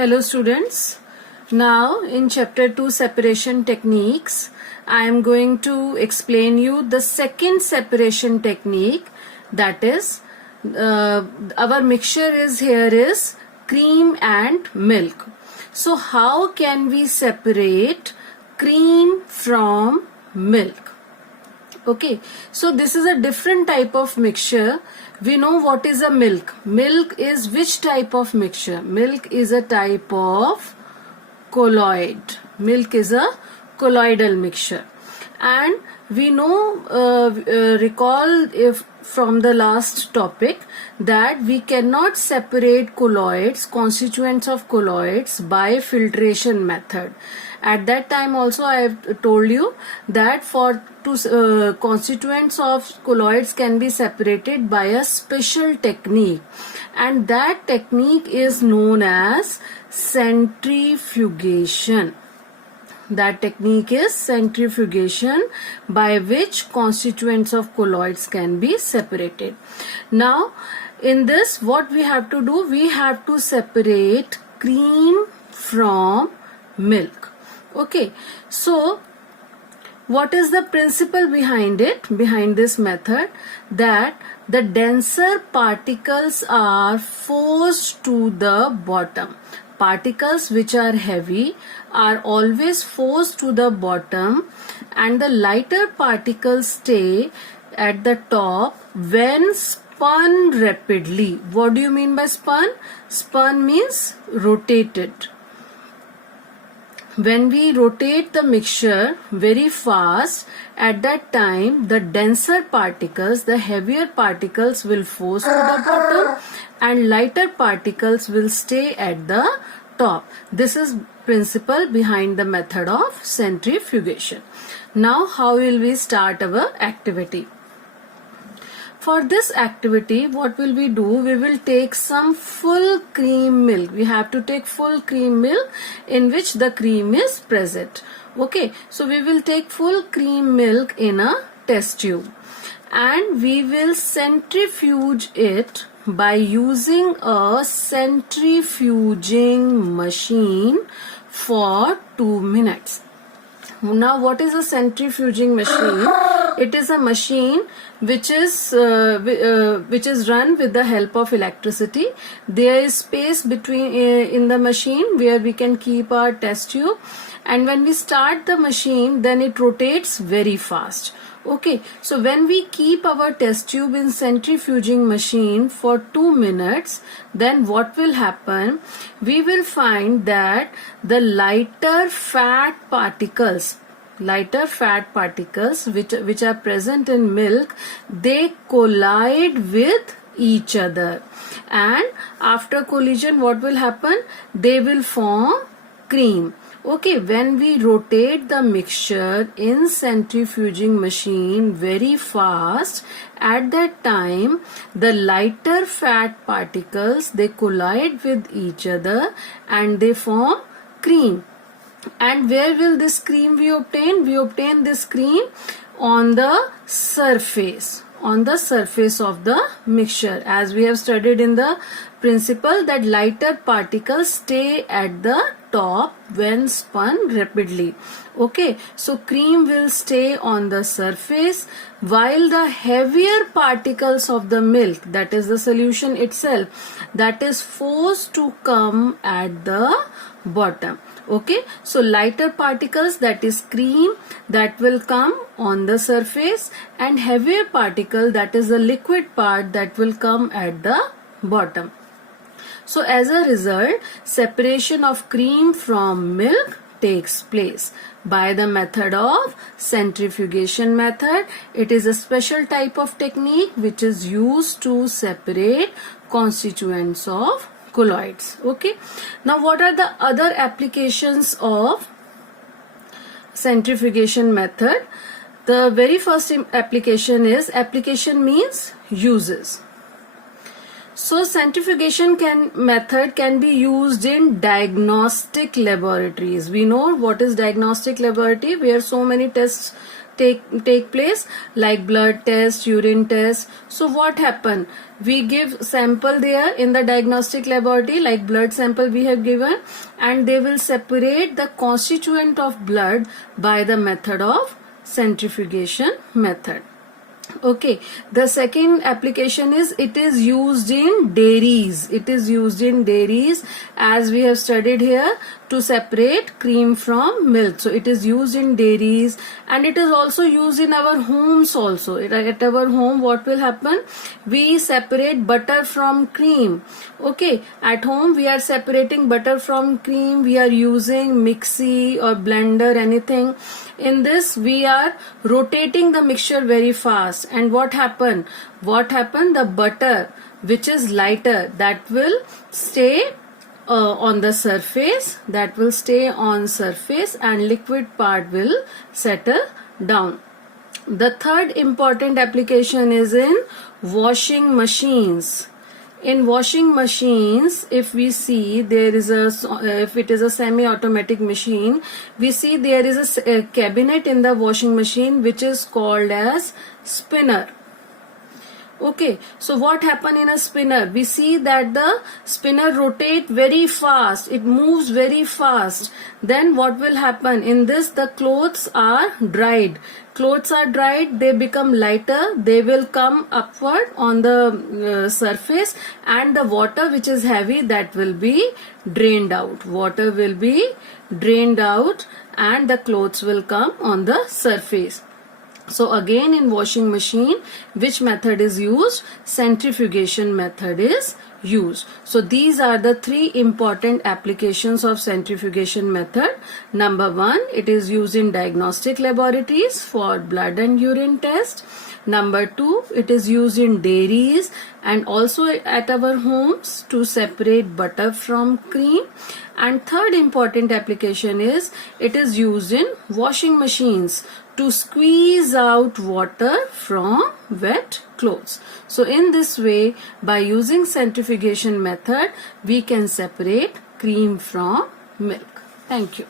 Hello students. Now in chapter 2 separation techniques, I am going to explain you the second separation technique, that is our mixture is cream and milk. So how can we separate cream from milk? Okay, so this is a different type of mixture. We know what is a milk. Milk is which type of mixture? Milk is a type of colloid. Milk is a colloidal mixture. And we know, recall if from the last topic, that we cannot separate colloids, constituents of colloids, by filtration method. At that time also I have told you that for constituents of colloids can be separated by a special technique, and that technique is known as centrifugation. That technique is centrifugation, by which constituents of colloids can be separated. Now in this, what we have to do, we have to separate cream from milk. Okay, so what is the principle behind it, behind this method? That the denser particles are forced to the bottom. Particles which are heavy are always forced to the bottom, and the lighter particles stay at the top when spun rapidly. What do you mean by spun? Spun means rotated. When we rotate the mixture very fast, at that time the denser particles, the heavier particles will force to the bottom, and lighter particles will stay at the top. This is principle behind the method of centrifugation. Now how will we start our activity? For this activity, what will we do? We will take some full cream milk. We have to take full cream milk in which the cream is present. Okay, so we will take full cream milk in a test tube, and we will centrifuge it by using a centrifuging machine for 2 minutes. Now what is a centrifuging machine? It is a machine which is run with the help of electricity. There is space between in the machine where we can keep our test tube, and when we start the machine, then it rotates very fast. Okay, so when we keep our test tube in centrifuging machine for 2 minutes, then what will happen? We will find that the lighter fat particles which are present in milk, they collide with each other, and after collision, what will happen? They will form cream. Okay, when we rotate the mixture in centrifuging machine very fast, at that time the lighter fat particles, they collide with each other and they form cream. And where will this cream we obtain? We obtain this cream on the surface of the mixture, as we have studied in the principle that lighter particles stay at the top when spun rapidly. Okay, so cream will stay on the surface, while the heavier particles of the milk, that is the solution itself, that is forced to come at the bottom. Okay, so lighter particles, that is cream, that will come on the surface, and heavier particle, that is the liquid part, that will come at the bottom. So as a result, separation of cream from milk takes place by the method of centrifugation method. It is a special type of technique which is used to separate constituents of colloids. Okay, now what are the other applications of centrifugation method? The very first application means uses. So centrifugation method can be used in diagnostic laboratories. We know what is diagnostic laboratory, where so many test take place, like blood test, urine test. So what happen? We give sample there in the diagnostic laboratory, like blood sample we have given, and they will separate the constituent of blood by the method of centrifugation method. Okay, the second application is, it is used in dairies. It is used in dairies, as we have studied here, to separate cream from milk. So it is used in dairies, and it is also used in our homes also. At our home, what will happen? We separate butter from cream. Okay, at home we are separating butter from cream. We are using mixie or blender, anything. In this, we are rotating the mixture very fast, and what happen? The butter, which is lighter, that will stay on the surface, and liquid part will settle down. The third important application is in washing machines. In washing machines, if we see, there is if it is a semi-automatic machine, we see there is a cabinet in the washing machine which is called as spinner. Okay, so what happen in a spinner? We see that the spinner rotate very fast. It moves very fast. Then what will happen? In this, the clothes are dried. They become lighter. They will come upward on the surface, and the water which is heavy, that will be drained out. And the clothes will come on the surface. So again, in washing machine, which method is used? Centrifugation method is used. So these are the three important applications of centrifugation method. Number 1, it is used in diagnostic laboratories for blood and urine test. Number 2, it is used in dairies and also at our homes to separate butter from cream. And third important application is, it is used in washing machines to squeeze out water from wet clothes. So in this way, by using centrifugation method, we can separate cream from milk. Thank you.